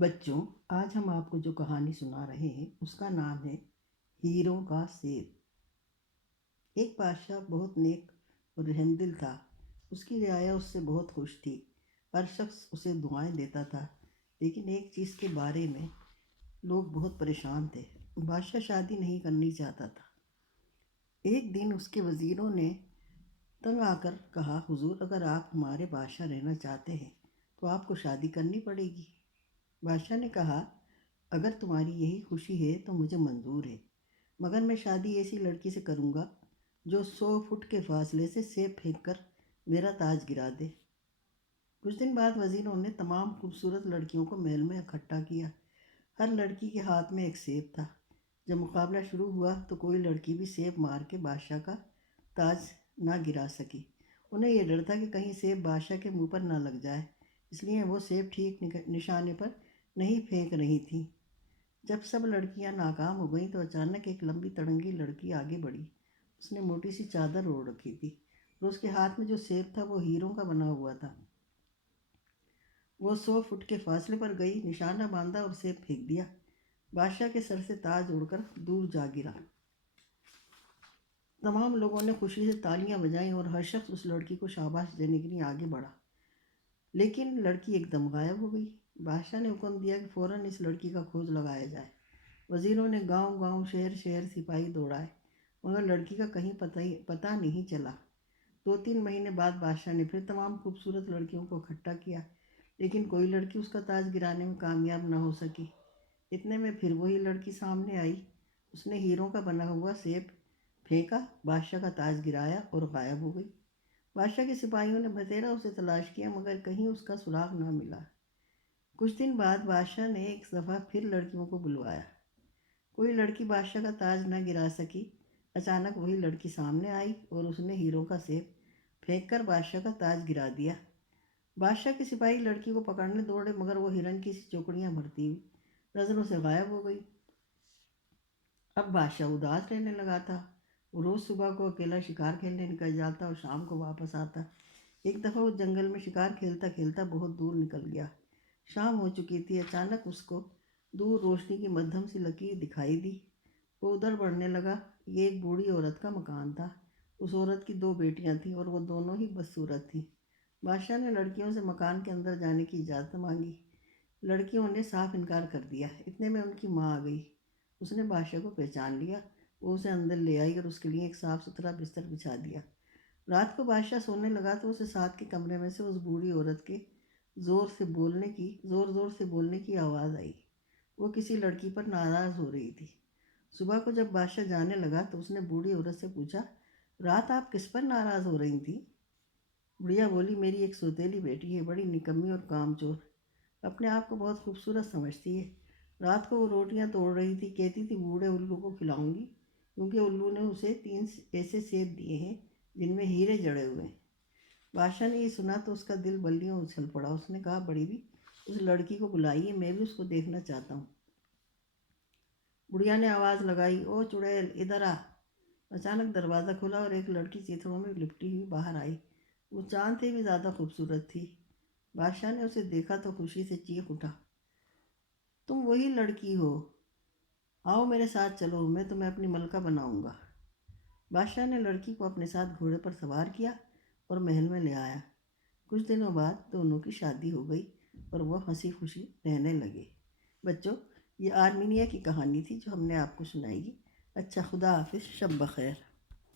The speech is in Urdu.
بچوں، آج ہم آپ کو جو کہانی سنا رہے ہیں اس کا نام ہے ہیروں کا سیب۔ ایک بادشاہ بہت نیک اور رحم دل تھا۔ اس کی رعایا اس سے بہت خوش تھی۔ ہر شخص اسے دعائیں دیتا تھا، لیکن ایک چیز کے بارے میں لوگ بہت پریشان تھے۔ بادشاہ شادی نہیں کرنی چاہتا تھا۔ ایک دن اس کے وزیروں نے تنگ آ کر کہا، حضور، اگر آپ ہمارے بادشاہ رہنا چاہتے ہیں تو آپ کو شادی کرنی پڑے گی۔ بادشاہ نے کہا، اگر تمہاری یہی خوشی ہے تو مجھے منظور ہے، مگر میں شادی ایسی لڑکی سے کروں گا جو 100 فٹ کے فاصلے سے سیب پھینک کر میرا تاج گرا دے۔ کچھ دن بعد وزیروں نے تمام خوبصورت لڑکیوں کو محل میں اکٹھا کیا۔ ہر لڑکی کے ہاتھ میں ایک سیب تھا۔ جب مقابلہ شروع ہوا تو کوئی لڑکی بھی سیب مار کے بادشاہ کا تاج نہ گرا سکی۔ انہیں یہ ڈر تھا کہ کہیں سیب بادشاہ کے منہ پر نہ لگ جائے، اس لیے وہ سیب ٹھیک نشانے پر نہیں پھینک رہی تھیں۔ جب سب لڑکیاں ناکام ہو گئیں تو اچانک ایک لمبی تڑنگی لڑکی آگے بڑھی۔ اس نے موٹی سی چادر اوڑھ رکھی تھی اور اس کے ہاتھ میں جو سیب تھا وہ ہیروں کا بنا ہوا تھا۔ وہ 100 فٹ کے فاصلے پر گئی، نشانہ باندھا اور سیب پھینک دیا۔ بادشاہ کے سر سے تاج اڑ کر دور جا گرا۔ تمام لوگوں نے خوشی سے تالیاں بجائیں اور ہر شخص اس لڑکی کو شاباش دینے کے لیے آگے بڑھا، لیکن لڑکی ایک دم غائب ہو گئی۔ بادشاہ نے حکم دیا کہ فوراً اس لڑکی کا کھوج لگایا جائے۔ وزیروں نے گاؤں گاؤں شہر شہر سپاہی دوڑائے، مگر لڑکی کا کہیں پتہ نہیں چلا۔ 2-3 مہینے بعد بادشاہ نے پھر تمام خوبصورت لڑکیوں کو اکٹھا کیا، لیکن کوئی لڑکی اس کا تاج گرانے میں کامیاب نہ ہو سکی۔ اتنے میں پھر وہی لڑکی سامنے آئی۔ اس نے ہیروں کا بنا ہوا سیب پھینکا، بادشاہ کا تاج گرایا اور غائب ہو گئی۔ بادشاہ کے سپاہیوں نے بتیرا اسے تلاش کیا، مگر کہیں اس کا سراغ نہ ملا۔ کچھ دن بعد بادشاہ نے ایک دفعہ پھر لڑکیوں کو بلوایا۔ کوئی لڑکی بادشاہ کا تاج نہ گرا سکی۔ اچانک وہی لڑکی سامنے آئی اور اس نے ہیروں کا سیب پھینک کر بادشاہ کا تاج گرا دیا۔ بادشاہ کے سپاہی لڑکی کو پکڑنے دوڑے، مگر وہ ہرن کی سی چوکڑیاں بھرتی ہوئی نظروں سے غائب ہو گئی۔ اب بادشاہ اداس رہنے لگا تھا۔ وہ روز صبح کو اکیلا شکار کھیلنے نکل جاتا اور شام کو واپس آتا۔ ایک دفعہ وہ جنگل میں شکار کھیلتا کھیلتا بہت دور نکل گیا۔ شام ہو چکی تھی۔ اچانک اس کو دور روشنی کی مدھم سی لکیر دکھائی دی۔ وہ ادھر بڑھنے لگا۔ یہ ایک بوڑھی عورت کا مکان تھا۔ اس عورت کی 2 بیٹیاں تھیں اور وہ دونوں ہی بدصورت تھیں۔ بادشاہ نے لڑکیوں سے مکان کے اندر جانے کی اجازت مانگی۔ لڑکیوں نے صاف انکار کر دیا۔ اتنے میں ان کی ماں آ گئی۔ اس نے بادشاہ کو پہچان لیا۔ وہ اسے اندر لے آئی اور اس کے لیے ایک صاف ستھرا بستر بچھا دیا۔ رات کو بادشاہ سونے لگا تو اسے ساتھ کے کمرے میں سے اس بوڑھی عورت کے زور زور سے بولنے کی آواز آئی۔ وہ کسی لڑکی پر ناراض ہو رہی تھی۔ صبح کو جب بادشاہ جانے لگا تو اس نے بوڑھی عورت سے پوچھا، رات آپ کس پر ناراض ہو رہی تھیں؟ بڑھیا بولی، میری ایک سوتیلی بیٹی ہے، بڑی نکمی اور کام چور، اپنے آپ کو بہت خوبصورت سمجھتی ہے۔ رات کو وہ روٹیاں توڑ رہی تھی، کہتی تھی بوڑھے الو کو کھلاؤں گی، کیونکہ الو نے اسے 3 ایسے سیب دیے ہیں جن میں ہیرے جڑے ہوئے ہیں۔ بادشاہ نے یہ سنا تو اس کا دل بلیوں اچھل پڑا۔ اس نے کہا، بڑی بھی، اس لڑکی کو بلائیے، میں بھی اس کو دیکھنا چاہتا ہوں۔ بڑھیا نے آواز لگائی، او چڑیل، ادھر آ۔ اچانک دروازہ کھلا اور ایک لڑکی چیتڑوں میں لپٹی ہوئی باہر آئی۔ وہ چاند سے بھی زیادہ خوبصورت تھی۔ بادشاہ نے اسے دیکھا تو خوشی سے چیخ اٹھا، تم وہی لڑکی ہو، آؤ میرے ساتھ چلو، میں تمہیں اپنی ملکہ بناؤں گا۔ بادشاہ نے لڑکی کو اپنے ساتھ گھوڑے پر سوار کیا اور محل میں لے آیا۔ کچھ دنوں بعد دونوں کی شادی ہو گئی اور وہ ہنسی خوشی رہنے لگے۔ بچوں، یہ آرمینیا کی کہانی تھی جو ہم نے آپ کو سنائی۔ اچھا، خدا حافظ، شب بخیر۔